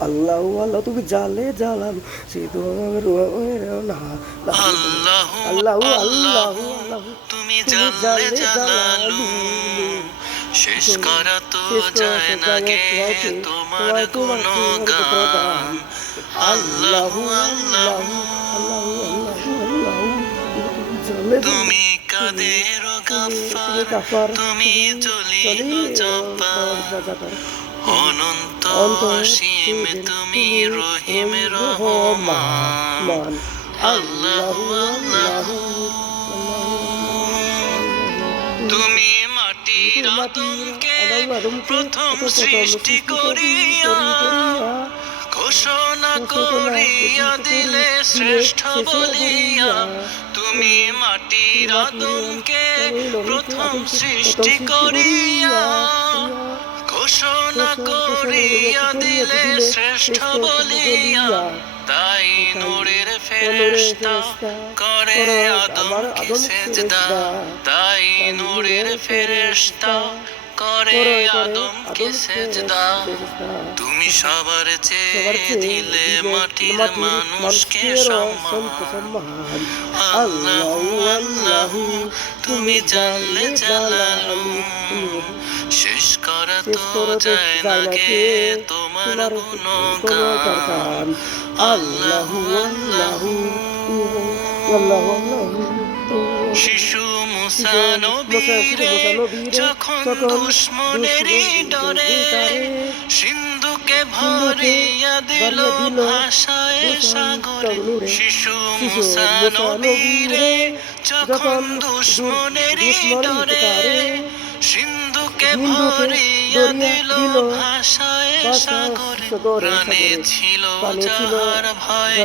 আল্লাহু আল্লাহ তুমি জালে জ্বালানো সেই তো না আল্লাহু আল্লাহু আল্লাহু আল্লাহু আল্লাহু তুমি তুমি জানলে জালে জালালু জ্বালানো শেষ করা তো শেষ যায় না গে জায়গাকে তোমার তোমার তোমার প্রদান গুণগান আল্লাহু আল্লাহু আল্লাহু আল্লাহু আল্লাহু আল্লাহু আল্লাহু তুমি জালে তুমি তুমি কাদের তুমি গাফফার তুমি কাফার তুমি তুমি চলি জলিল জব্বার যাবার অনন্ত অন্ত অসীম তুমি তুমি রহিম রহমান রহমান আল্লাহু আল্লাহু আল্লাহু তুমি মাটির আদমকে প্রথম সৃষ্টি করিয়া ঘোষণা করিয়া দিলে শ্রেষ্ঠ বলিয়া তুমি মাটির আদমকে প্রথম সৃষ্টি করিয়া ঘোষণা করিয়া দিলে শ্রেষ্ঠ বলিয়া তাই নূরের ফেরেশতা করে আদমকে সেজদা তাই নূরের ফেরেশতা করে আদমকে সেজদা তুমি সবার চেয়ে দিলে মাটির মানুষকে সম্মান আল্লাহু আল্লাহু তুমি জানলে জালালু শেষ করা তো যায় না কে তোমার গুণগান আল্লাহু আল্লাহু আল্লাহু আল্লাহু শিশু মুসা নবীরে যখন দুশ্মনেরই ডরে সিন্ধুকে ভরিয়া দিল ভাষায় সাগরে শিশু মুসা নবীরে যখন দুশ্মনেরই ডরে সিন্ধুকে ভরিয়া দিল ভাষায় সাগরে প্রাণে ছিল যাহার ভয়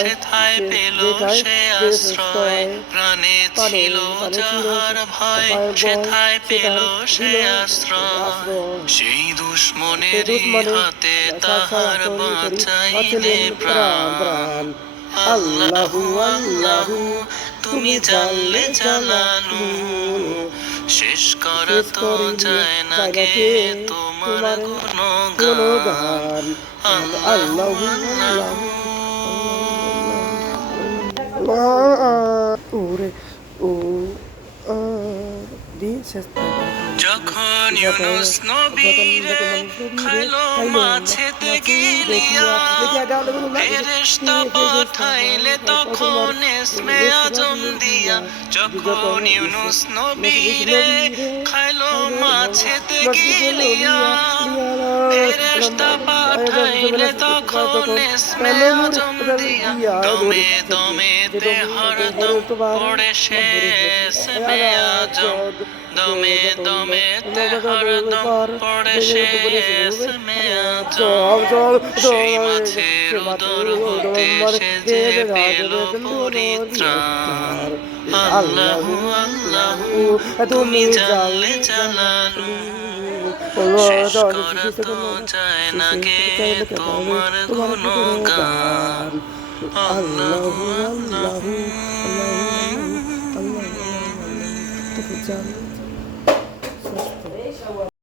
সেথায় পেল সে আশ্রয় প্রাণে ছিল যাহার ভয় সেথায় পেল সে আশ্রয় সেই দুশ্মনেরই হাতে তাহার বাঁচাইলেন প্রাণ আল্লাহু আল্লাহু তুমি জানলে জালালু শেষ করা তো যায় না গে তোমার গুণগান আল্লাহু আল্লাহু ওরে ও দিন যখন ইউনুস নবীরে খাইলো মাছেতে গিলিয়া ফেরেশতা পাঠাইলে তখন ইসমে আজম দিয়া যখন ইউনুস নবীরে খাইলো মাছেতে গিলিয়া ফেরেশতা পাঠাইলে তখন ইসমে আজম দিয়া দমে দমে তে হরদম পড়ে সে ইসমে আজম দমে দমে তে হরদম পড়ে সে ইসমে আজম সেই মাছের উদর হতে সে যে পেল পরিত্রাণ আল্লাহু আল্লাহু তুমি জানলে জালালু শেষ করা তো যায় না গে তোমার গুণগান আল্লাহু আল্লাহু আল্লাহু